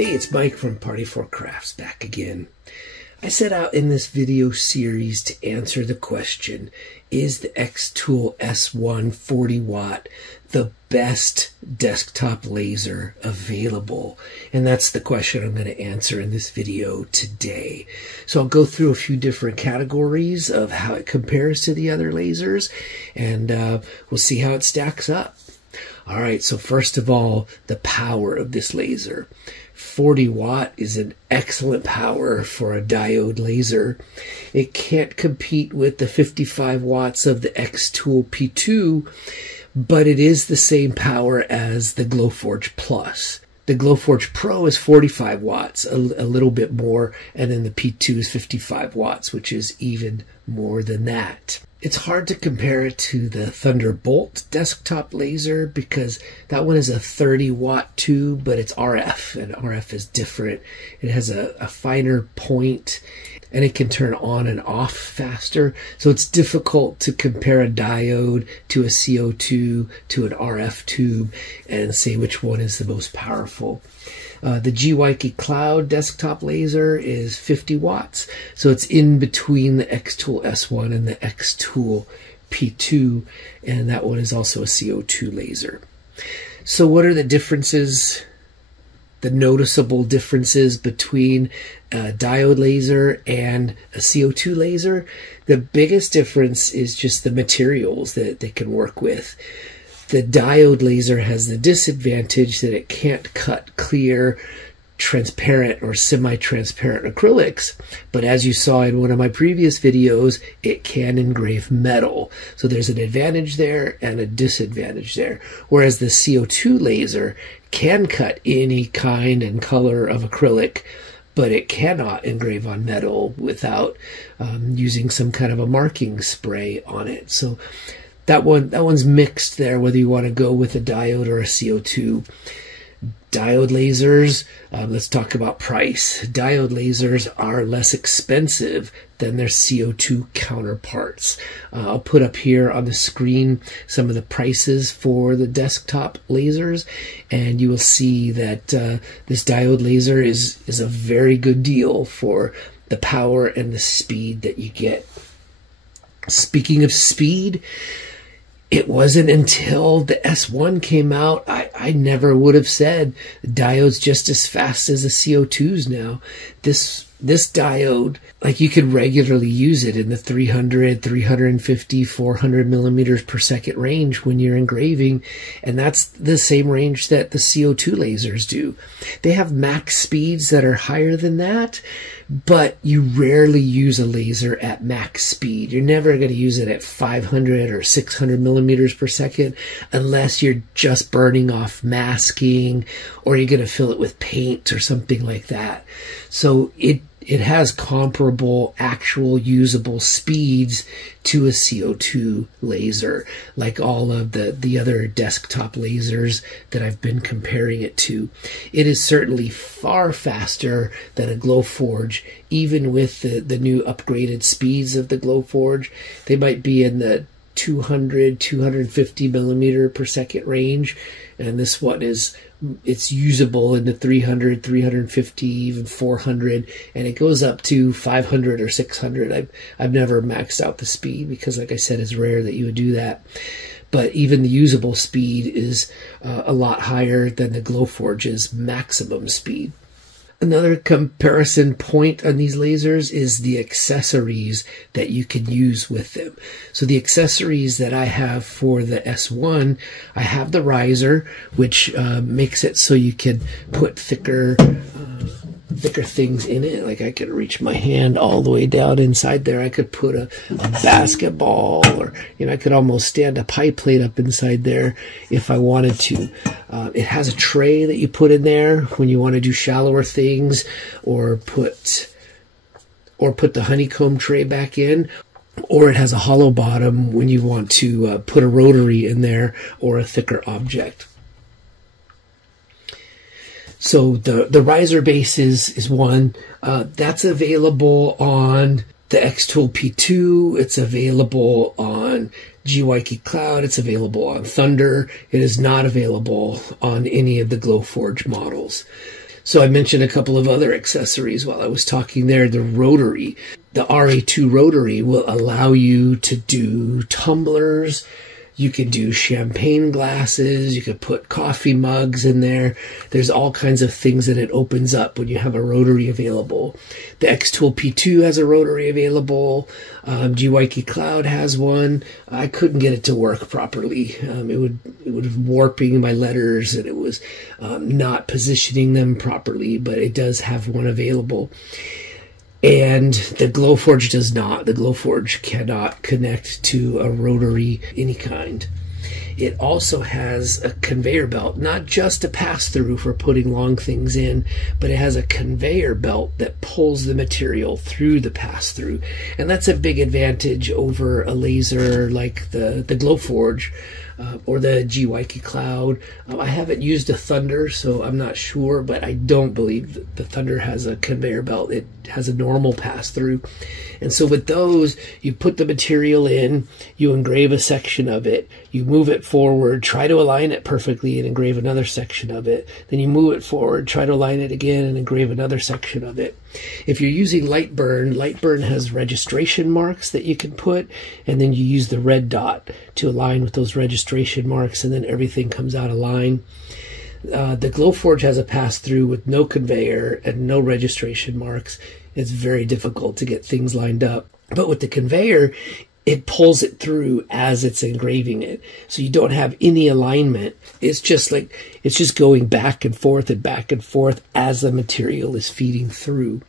Hey, it's Mike from Party 4 Crafts back again. I set out in this video series to answer the question, is the xTool S1 40 watt the best desktop laser available? And that's the question I'm going to answer in this video today. So I'll go through a few different categories of how it compares to the other lasers, and we'll see how it stacks up. All right, so first of all, the power of this laser. 40 watt is an excellent power for a diode laser. It can't compete with the 55 watts of the xTool P2, but it is the same power as the Glowforge Plus. The Glowforge Pro is 45 watts, a little bit more, and then the P2 is 55 watts, which is even more than that. It's hard to compare it to the Thunderbolt desktop laser because that one is a 30 watt tube, but it's RF, and RF is different. It has a finer point, and it can turn on and off faster. So it's difficult to compare a diode to a CO2 to an RF tube and say which one is the most powerful. The xCloud desktop laser is 50 watts, so it's in between the xTool S1 and the xTool P2, and that one is also a CO2 laser. So what are the differences, the noticeable differences between a diode laser and a CO2 laser? The biggest difference is just the materials that they can work with. The diode laser has the disadvantage that it can't cut clear, transparent, or semi-transparent acrylics, but as you saw in one of my previous videos, it can engrave metal. So there's an advantage there and a disadvantage there. Whereas the CO2 laser can cut any kind and color of acrylic, but it cannot engrave on metal without using some kind of a marking spray on it. So that one's mixed there, whether you want to go with a diode or a CO2. Diode lasers, let's talk about price. Diode lasers are less expensive than their CO2 counterparts. I'll put up here on the screen some of the prices for the desktop lasers, and you will see that this diode laser is a very good deal for the power and the speed that you get. Speaking of speed, it wasn't until the S1 came out, I never would have said the diode's just as fast as the CO2s now. This diode, like, you could regularly use it in the 300, 350, 400 millimeters per second range when you're engraving, and that's the same range that the CO2 lasers do. They have max speeds that are higher than that, but you rarely use a laser at max speed. You're never going to use it at 500 or 600 millimeters per second unless you're just burning off masking, or you're going to fill it with paint or something like that. So it has comparable actual usable speeds to a CO2 laser, like all of the other desktop lasers that I've been comparing it to. It is certainly far faster than a Glowforge, even with the new upgraded speeds of the Glowforge. They might be in the 200, 250 millimeter per second range, and this one it's usable in the 300, 350, even 400, and it goes up to 500 or 600. I've never maxed out the speed because, like I said, it's rare that you would do that. But even the usable speed is a lot higher than the Glowforge's maximum speed. Another comparison point on these lasers is the accessories that you can use with them. So the accessories that I have for the S1, I have the riser, which makes it so you can put thicker things in it. Like, I could reach my hand all the way down inside there. I could put a basketball, or I could almost stand a pie plate up inside there if I wanted to. It has a tray that you put in there when you want to do shallower things, or put the honeycomb tray back in. Or it has a hollow bottom when you want to put a rotary in there or a thicker object. So the riser base is one that's available on the xTool P2. It's available on xCloud. It's available on Thunder. It is not available on any of the Glowforge models. So I mentioned a couple of other accessories while I was talking there. The rotary, the RA2 rotary will allow you to do tumblers. You can do champagne glasses. You could put coffee mugs in there. There's all kinds of things that it opens up when you have a rotary available. The xTool P2 has a rotary available. GYK Cloud has one. I couldn't get it to work properly. It was warping my letters, and it was not positioning them properly, but it does have one available. And the Glowforge does not. The Glowforge cannot connect to a rotary any kind. It also has a conveyor belt, not just a pass-through for putting long things in, but it has a conveyor belt that pulls the material through the pass-through. And that's a big advantage over a laser like the Glowforge or the GYK Cloud. I haven't used a Thunder, so I'm not sure, but I don't believe that the Thunder has a conveyor belt. It has a normal pass-through. And so with those, you put the material in, you engrave a section of it, you move it forward, try to align it perfectly and engrave another section of it. Then you move it forward, try to align it again and engrave another section of it. If you're using Lightburn has registration marks that you can put, and then you use the red dot to align with those registration marks, and then everything comes out of line. The Glowforge has a pass-through with no conveyor and no registration marks. It's very difficult to get things lined up. But with the conveyor, it pulls it through as it's engraving it. So you don't have any alignment. It's just going back and forth as the material is feeding through.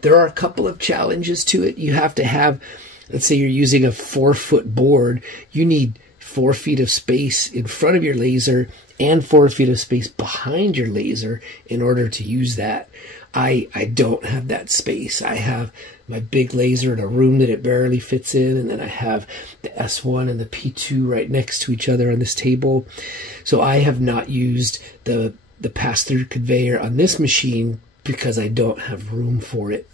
There are a couple of challenges to it. You have to have, let's say you're using a 4-foot board. You need 4 feet of space in front of your laser and 4 feet of space behind your laser in order to use that. I don't have that space. I have my big laser in a room that it barely fits in, and then I have the S1 and the P2 right next to each other on this table. So I have not used the pass-through conveyor on this machine because I don't have room for it.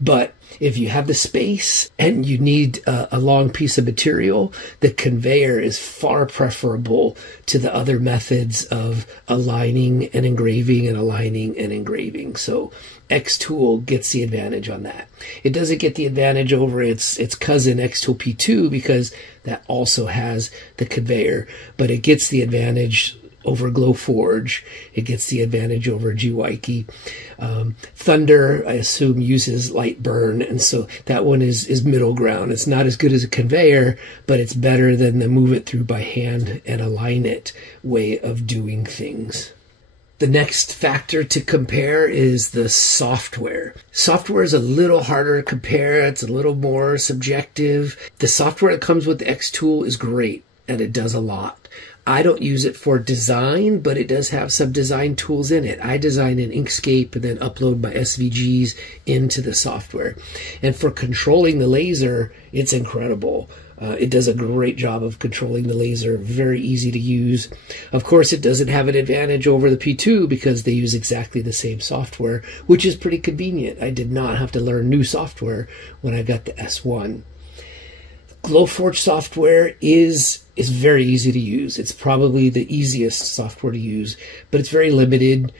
But if you have the space and you need a long piece of material, the conveyor is far preferable to the other methods of aligning and engraving and aligning and engraving. So xTool gets the advantage on that. It doesn't get the advantage over its cousin xTool P2 because that also has the conveyor, but it gets the advantage over Glowforge. It gets the advantage over GYK. Thunder, I assume, uses Lightburn, and so that one is middle ground. It's not as good as a conveyor, but it's better than the move it through by hand and align it way of doing things. The next factor to compare is the software. Software is a little harder to compare. It's a little more subjective. The software that comes with the xTool is great, and it does a lot. I don't use it for design, but it does have some design tools in it. I design in Inkscape and then upload my SVGs into the software. And for controlling the laser, it's incredible. It does a great job of controlling the laser, very easy to use. Of course, it doesn't have an advantage over the P2 because they use exactly the same software, which is pretty convenient. I did not have to learn new software when I got the S1. Glowforge software is very easy to use. It's probably the easiest software to use, but it's very limited.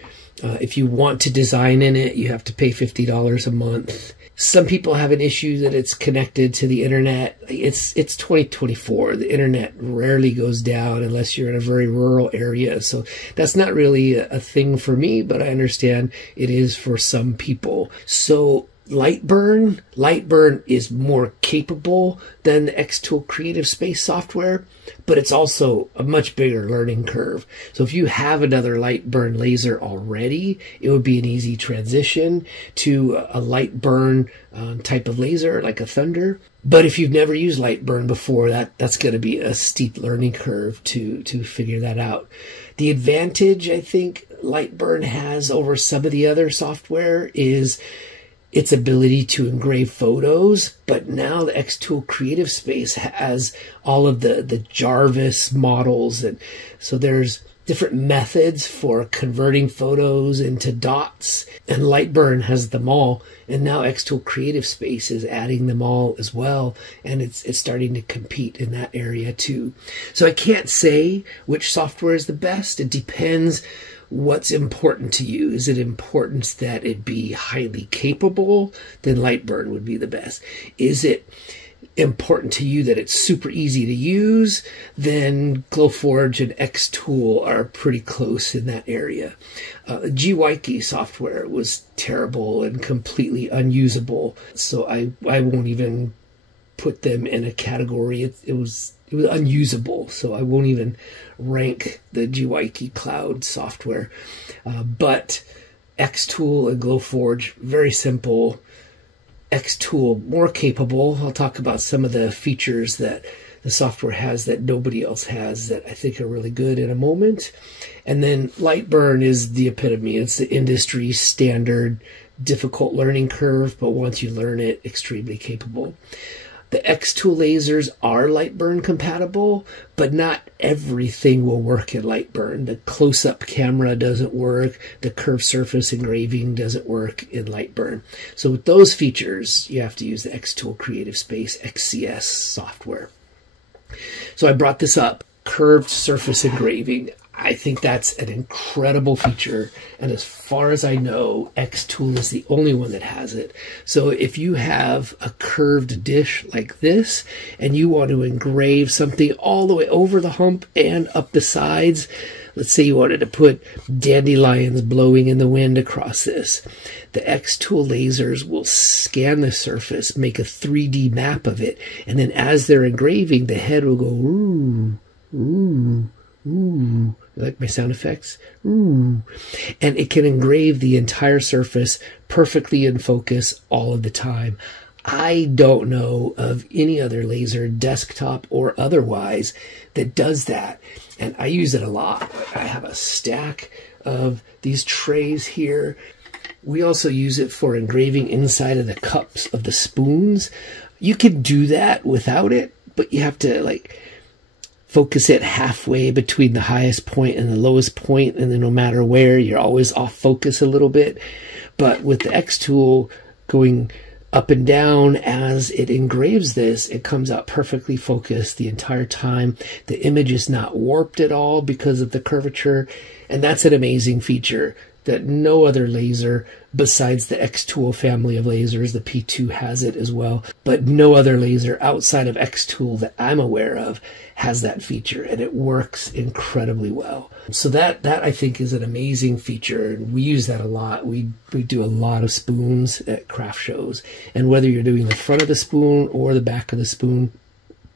If you want to design in it, you have to pay $50 a month. Some people have an issue that it's connected to the internet. It's 2024. The internet rarely goes down unless you're in a very rural area. So that's not really a thing for me, but I understand it is for some people. So Lightburn is more capable than the xTool Creative Space software, but it's also a much bigger learning curve. So if you have another Lightburn laser already, it would be an easy transition to a Lightburn type of laser like a Thunder. But if you've never used Lightburn before, that's going to be a steep learning curve to figure that out. The advantage I think Lightburn has over some of the other software is its ability to engrave photos, but now the xTool Creative Space has all of the Jarvis models, and so there's different methods for converting photos into dots, and Lightburn has them all, and now xTool Creative Space is adding them all as well, and it's starting to compete in that area too. So I can't say which software is the best. It depends what's important to you. Is it important that it be highly capable? Then Lightburn would be the best. Is it important to you that it's super easy to use? Then Glowforge and xTool are pretty close in that area. GYK software was terrible and completely unusable, so I won't even put them in a category. It was unusable, so I won't even rank the GYK cloud software. But xTool and Glowforge, very simple. xTool, more capable. I'll talk about some of the features that the software has that nobody else has that I think are really good in a moment. And then Lightburn is the epitome. It's the industry standard, difficult learning curve, but once you learn it, extremely capable. The xTool lasers are Lightburn compatible, but not everything will work in Lightburn. The close-up camera doesn't work. The curved surface engraving doesn't work in Lightburn. So with those features, you have to use the xTool Creative Space XCS software. So I brought this up, curved surface engraving. I think that's an incredible feature, and as far as I know, xTool is the only one that has it. So if you have a curved dish like this, and you want to engrave something all the way over the hump and up the sides, let's say you wanted to put dandelions blowing in the wind across this, the xTool lasers will scan the surface, make a 3D map of it, and then as they're engraving, the head will go, ooh, ooh, ooh. You like my sound effects? Ooh. And it can engrave the entire surface perfectly in focus all of the time. I don't know of any other laser, desktop or otherwise, that does that. And I use it a lot. I have a stack of these trays here. We also use it for engraving inside of the cups of the spoons. You can do that without it, but you have to focus it halfway between the highest point and the lowest point, and then no matter where, you're always off focus a little bit. But with the xTool going up and down as it engraves this, it comes out perfectly focused the entire time. The image is not warped at all because of the curvature, and that's an amazing feature that no other laser besides the xTool family of lasers, the P2 has it as well, but no other laser outside of xTool that I'm aware of has that feature, and it works incredibly well. So that I think is an amazing feature, and we use that a lot. We do a lot of spoons at craft shows, and whether you're doing the front of the spoon or the back of the spoon,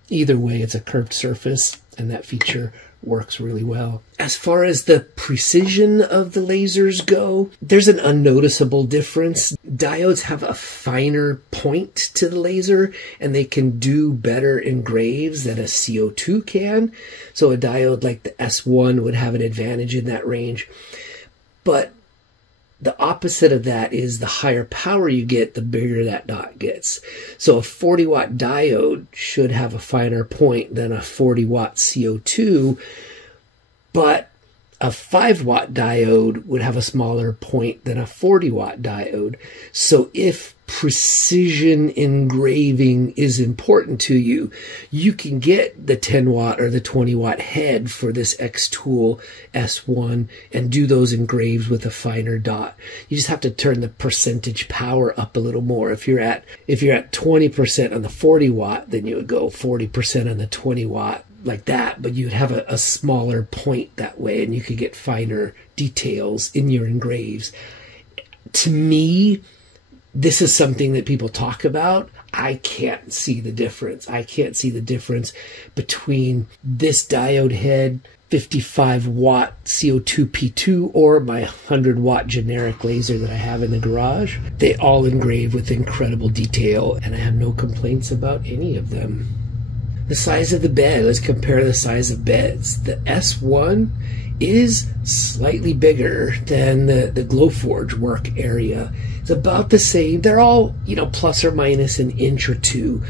either way, it's a curved surface, and that feature works really well. As far as the precision of the lasers go, there's an unnoticeable difference. Diodes have a finer point to the laser, and they can do better engraves than a CO2 can. So a diode like the S1 would have an advantage in that range. But the opposite of that is the higher power you get, the bigger that dot gets. So a 40-watt diode should have a finer point than a 40-watt CO2, but a 5-watt diode would have a smaller point than a 40-watt diode. So if precision engraving is important to you, you can get the 10-watt or the 20-watt head for this xTool S1 and do those engraves with a finer dot. You just have to turn the percentage power up a little more. If you're at 20% on the 40-watt, then you would go 40% on the 20-watt. Like that, but you'd have a smaller point that way, and you could get finer details in your engraves. To me, this is something that people talk about. I can't see the difference. I can't see the difference between this diode head, 55-watt CO2 P2, or my 100-watt generic laser that I have in the garage. They all engrave with incredible detail, and I have no complaints about any of them. The size of the bed, let's compare the size of beds. The S1 is slightly bigger than the Glowforge work area. It's about the same. They're all, plus or minus an inch or two.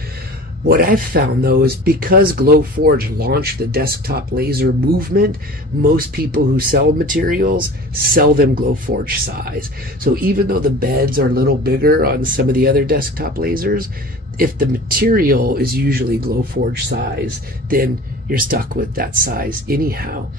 What I've found, though, is because Glowforge launched the desktop laser movement, most people who sell materials sell them Glowforge size. So even though the beds are a little bigger on some of the other desktop lasers, if the material is usually Glowforge size, then you're stuck with that size anyhow.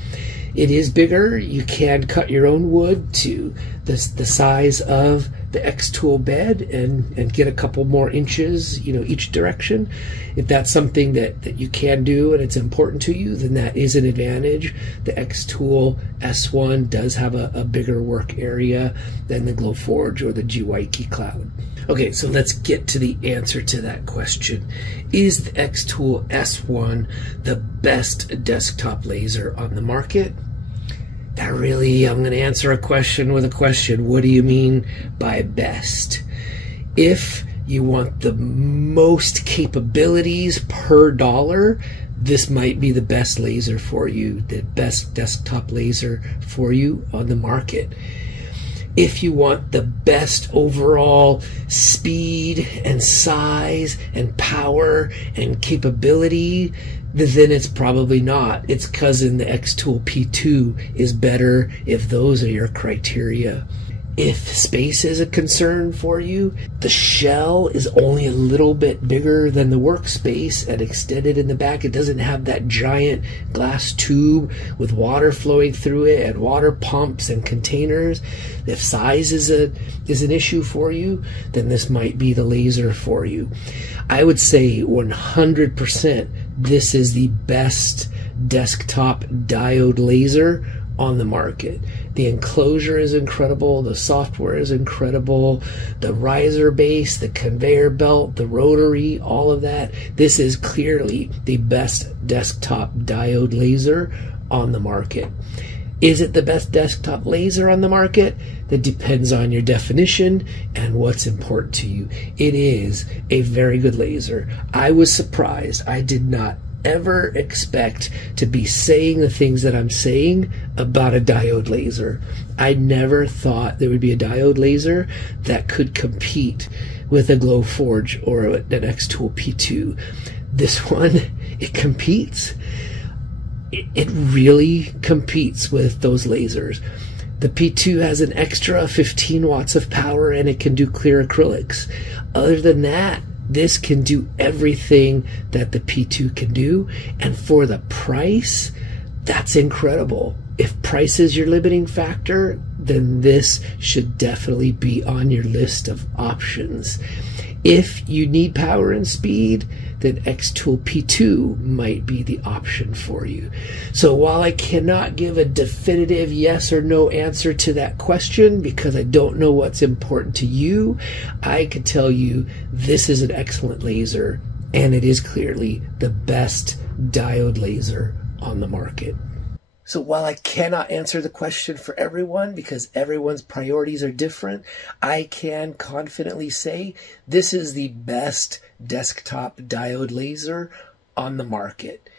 It is bigger. You can cut your own wood to the size of the xTool bed and get a couple more inches, each direction. If that's something that you can do and it's important to you, then that is an advantage. The xTool S1 does have a bigger work area than the Glowforge or the GYK Cloud. Okay, so let's get to the answer to that question. Is the xTool S1 the best desktop laser on the market? I'm going to answer a question with a question. What do you mean by best? If you want the most capabilities per dollar, this might be the best laser for you, the best desktop laser for you on the market. If you want the best overall speed and size and power and capability, then it's probably not. Its cousin, the xTool P2, is better if those are your criteria. If space is a concern for you, the shell is only a little bit bigger than the workspace and extended in the back. It doesn't have that giant glass tube with water flowing through it and water pumps and containers. If size is an issue for you, then this might be the laser for you. I would say 100% this is the best desktop diode laser on the market. The enclosure is incredible, the software is incredible, the riser base, the conveyor belt, the rotary, all of that. This is clearly the best desktop diode laser on the market. Is it the best desktop laser on the market? That depends on your definition and what's important to you. It is a very good laser. I was surprised. I did not ever expect to be saying the things that I'm saying about a diode laser. I never thought there would be a diode laser that could compete with a Glowforge or an xTool P2. This one, it competes. It really competes with those lasers. The P2 has an extra 15 watts of power and it can do clear acrylics. Other than that, this can do everything that the P2 can do, and for the price, that's incredible. If price is your limiting factor, then this should definitely be on your list of options. If you need power and speed, then xTool P2 might be the option for you. So while I cannot give a definitive yes or no answer to that question because I don't know what's important to you, I can tell you this is an excellent laser and it is clearly the best diode laser on the market. So while I cannot answer the question for everyone because everyone's priorities are different, I can confidently say this is the best desktop diode laser on the market.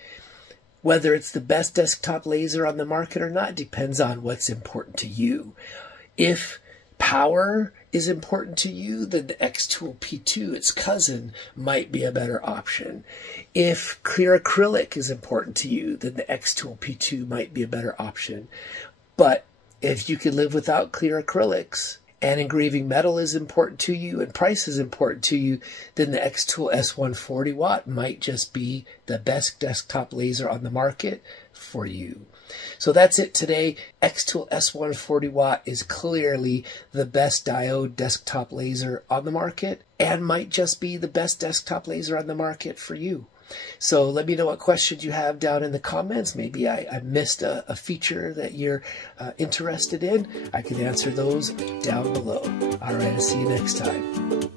Whether it's the best desktop laser on the market or not depends on what's important to you. If power is important to you, then the xTool P2, its cousin, might be a better option. If clear acrylic is important to you, then the xTool P2 might be a better option. But if you can live without clear acrylics and engraving metal is important to you and price is important to you, then the xTool S1 40 watt might just be the best desktop laser on the market for you. So that's it today. xTool S1 40 watt is clearly the best diode desktop laser on the market and might just be the best desktop laser on the market for you. So let me know what questions you have down in the comments. Maybe I missed a feature that you're interested in. I can answer those down below. All right, I'll see you next time.